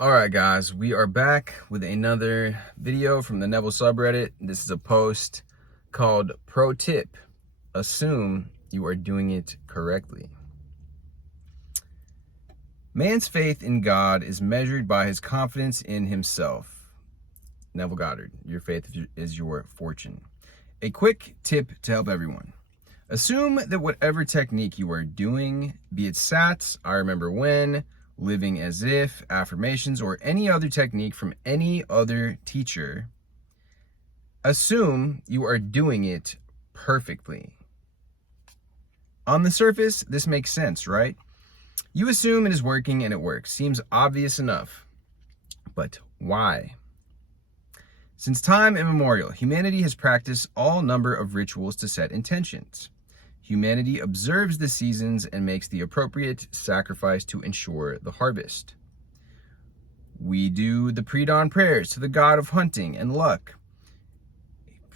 All right, guys, we are back with another video from the Neville subreddit. This is a post called Pro Tip. Assume you are doing it correctly. Man's faith in God is measured by his confidence in himself. Neville Goddard, your faith is your fortune. A quick tip to help everyone. Assume that whatever technique you are doing, be it SATs, I remember when, living as if, affirmations, or any other technique from any other teacher, assume you are doing it perfectly. On the surface, this makes sense, right? You assume it is working and it works. Seems obvious enough. But why? Since time immemorial, humanity has practiced all number of rituals to set intentions. Humanity observes the seasons and makes the appropriate sacrifice to ensure the harvest. We do the pre-dawn prayers to the god of hunting and luck.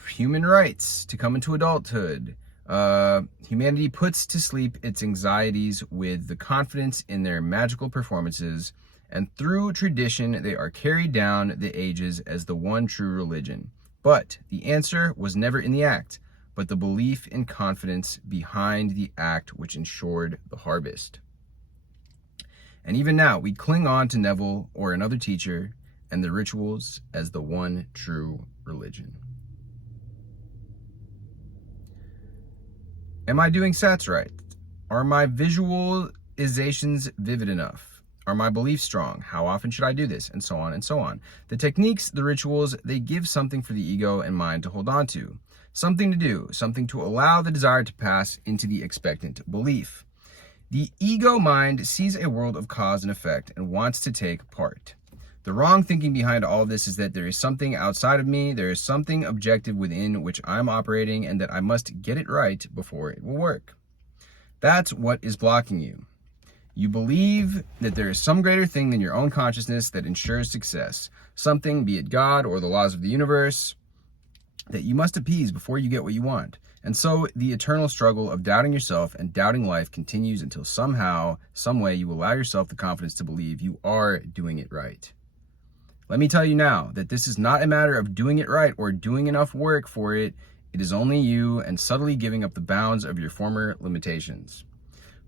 Human rights to come into adulthood. Humanity puts to sleep its anxieties with the confidence in their magical performances, and through tradition they are carried down the ages as the one true religion. But the answer was never in the act, but the belief and confidence behind the act which ensured the harvest. And even now, we cling on to Neville or another teacher and the rituals as the one true religion. Am I doing SATs right? Are my visualizations vivid enough? Are my beliefs strong? How often should I do this? And so on and so on. The techniques, the rituals, they give something for the ego and mind to hold on to. Something to do, something to allow the desire to pass into the expectant belief. The ego mind sees a world of cause and effect and wants to take part. The wrong thinking behind all of this is that there is something outside of me, there is something objective within which I'm operating, and that I must get it right before it will work. That's what is blocking you. You believe that there is some greater thing than your own consciousness that ensures success. Something, be it God or the laws of the universe, that you must appease before you get what you want. And so the eternal struggle of doubting yourself and doubting life continues until somehow, some way, you allow yourself the confidence to believe you are doing it right. Let me tell you now that this is not a matter of doing it right or doing enough work for it. It is only you and subtly giving up the bounds of your former limitations.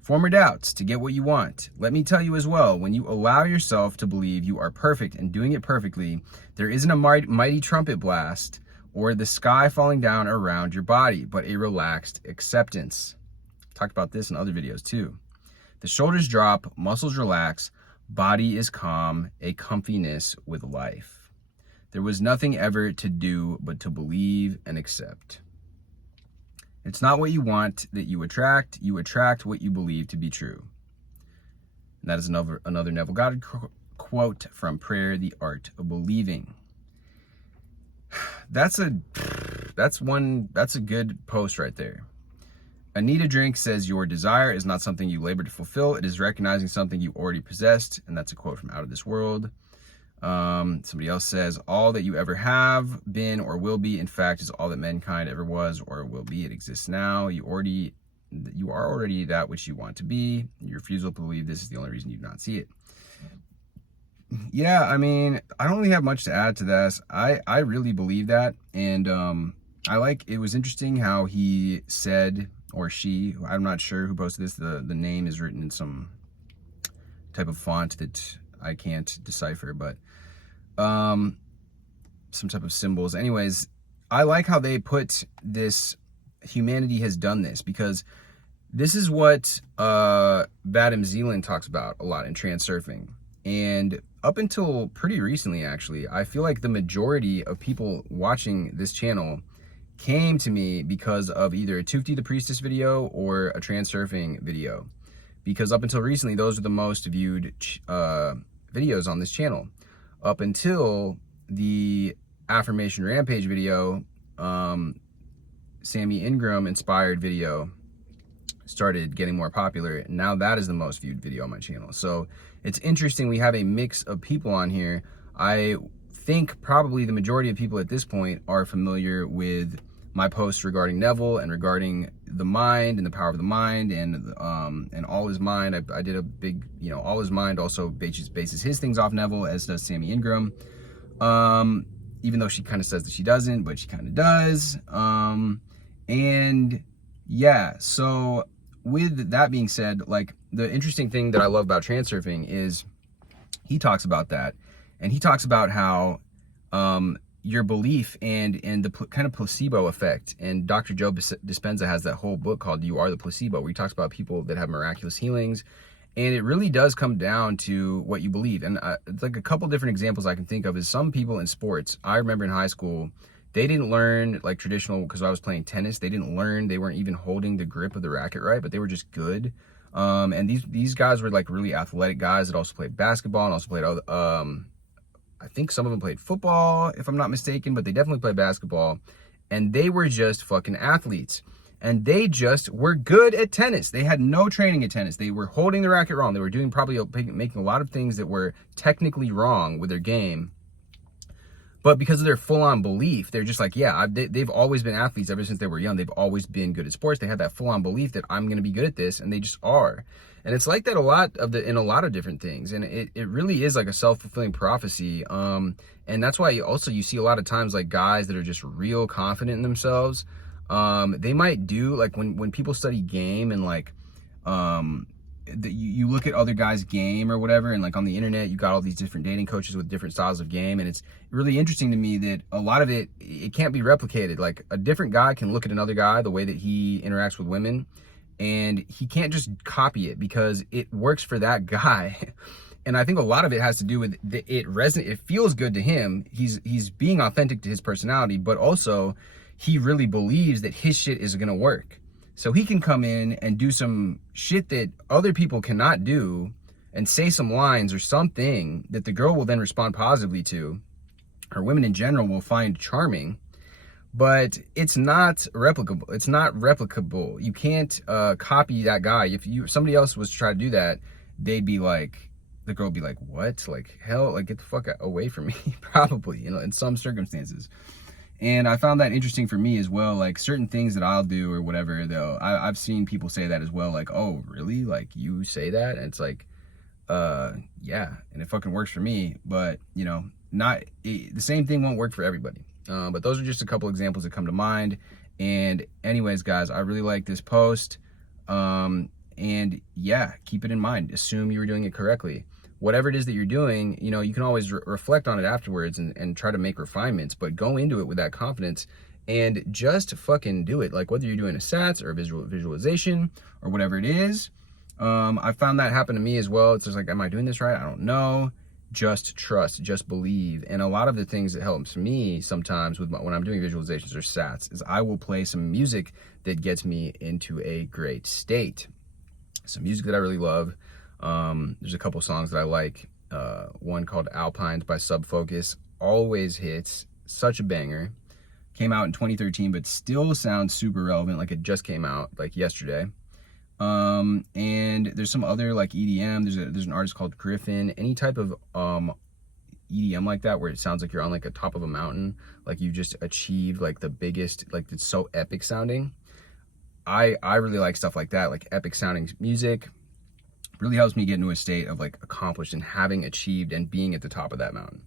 Former doubts to get what you want. Let me tell you as well, when you allow yourself to believe you are perfect and doing it perfectly, there isn't a mighty trumpet blast or the sky falling down around your body, but a relaxed acceptance. I've talked about this in other videos too. The shoulders drop, muscles relax, body is calm, a comfiness with life. There was nothing ever to do but to believe and accept. It's not what you want that you attract what you believe to be true. And that is another Neville Goddard quote from Prayer, the Art of Believing. That's a good post right there. Anita Drink says, your desire is not something you labor to fulfill. It is recognizing something you already possessed. And that's a quote from Out of This World. Somebody else says, all that you ever have been or will be, in fact, is all that mankind ever was or will be. It exists now. You are already that which you want to be. Your refusal to believe this is the only reason you do not see it. Yeah, I mean, I don't really have much to add to this. I really believe that. And it was interesting how he said, or she, I'm not sure who posted this, the name is written in some type of font that I can't decipher, but some type of symbols. Anyways, I like how they put this, humanity has done this, because this is what Vadim Zeland talks about a lot in transurfing. And up until pretty recently, actually, I feel like the majority of people watching this channel came to me because of either a Tufti the Priestess video or a transurfing video. Because up until recently, those are the most viewed videos on this channel. Up until the Affirmation Rampage video, Sammy Ingram inspired video started getting more popular. And now that is the most viewed video on my channel. So it's interesting, we have a mix of people on here. I think probably the majority of people at this point are familiar with my posts regarding Neville and regarding the mind and the power of the mind and All Is Mind. I did a big, All Is Mind also bases his things off Neville, as does Sammy Ingram. Even though she kind of says that she doesn't, but she kind of does. And yeah, so with that being said, like, the interesting thing that I love about transurfing is he talks about that, and he talks about how your belief and the kind of placebo effect. And Dr. Joe Dispenza has that whole book called You Are the Placebo, where he talks about people that have miraculous healings. And it really does come down to what you believe. And it's like a couple different examples I can think of is some people in sports. I remember in high school, they didn't learn like traditional, because I was playing tennis, they weren't even holding the grip of the racket right, but they were just good. And these guys were like really athletic guys that also played basketball and also played other, I think some of them played football, if I'm not mistaken, but they definitely played basketball. And they were just fucking athletes. And they just were good at tennis. They had no training at tennis. They were holding the racket wrong. They were doing probably making a lot of things that were technically wrong with their game. But because of their full-on belief, they're just like, yeah, they've always been athletes ever since they were young. They've always been good at sports. They have that full-on belief that I'm going to be good at this, and they just are. And it's like that in a lot of different things. And it really is like a self-fulfilling prophecy. And that's why you see a lot of times like guys that are just real confident in themselves. They might do like when people study game and like you look at other guys' game or whatever, and like on the internet you got all these different dating coaches with different styles of game, and it's really interesting to me that a lot of it can't be replicated. Like a different guy can look at another guy, the way that he interacts with women, and he can't just copy it because it works for that guy. And I think a lot of it has to do with it feels good to him. He's being authentic to his personality, but also he really believes that his shit is gonna work. So he can come in and do some shit that other people cannot do and say some lines or something that the girl will then respond positively to, or women in general will find charming, but it's not replicable. It's not replicable. You can't copy that guy. If somebody else was to try to do that, they'd be like, the girl would be like, what? Like, hell, like, get the fuck away from me, probably, in some circumstances. And I found that interesting for me as well, like certain things that I'll do or whatever, though, I've seen people say that as well, like, oh, really? Like, you say that? And it's like, yeah, and it fucking works for me, but, the same thing won't work for everybody. But those are just a couple examples that come to mind. And anyways, guys, I really like this post. And yeah, keep it in mind. Assume you were doing it correctly. Whatever it is that you're doing, you can always reflect on it afterwards and try to make refinements, but go into it with that confidence and just fucking do it. Like whether you're doing a SATs or a visualization or whatever it is. I found that happen to me as well. It's just like, am I doing this right? I don't know. Just trust, just believe. And a lot of the things that helps me sometimes when I'm doing visualizations or SATs is I will play some music that gets me into a great state. Some music that I really love. There's a couple songs that I like. One called Alpines by Subfocus always hits, such a banger. Came out in 2013, but still sounds super relevant, like it just came out like yesterday. And there's some other like EDM. There's an artist called Griffin. Any type of EDM like that, where it sounds like you're on like a top of a mountain, like you just achieved like the biggest, like it's so epic sounding. I really like stuff like that, like epic sounding music. Really helps me get into a state of like accomplished and having achieved and being at the top of that mountain.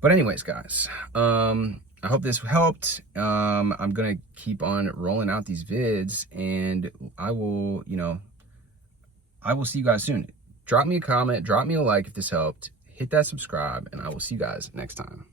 But anyways, guys, I hope this helped. I'm gonna keep on rolling out these vids, and I will see you guys soon. Drop me a comment, drop me a like if this helped, hit that subscribe, and I will see you guys next time.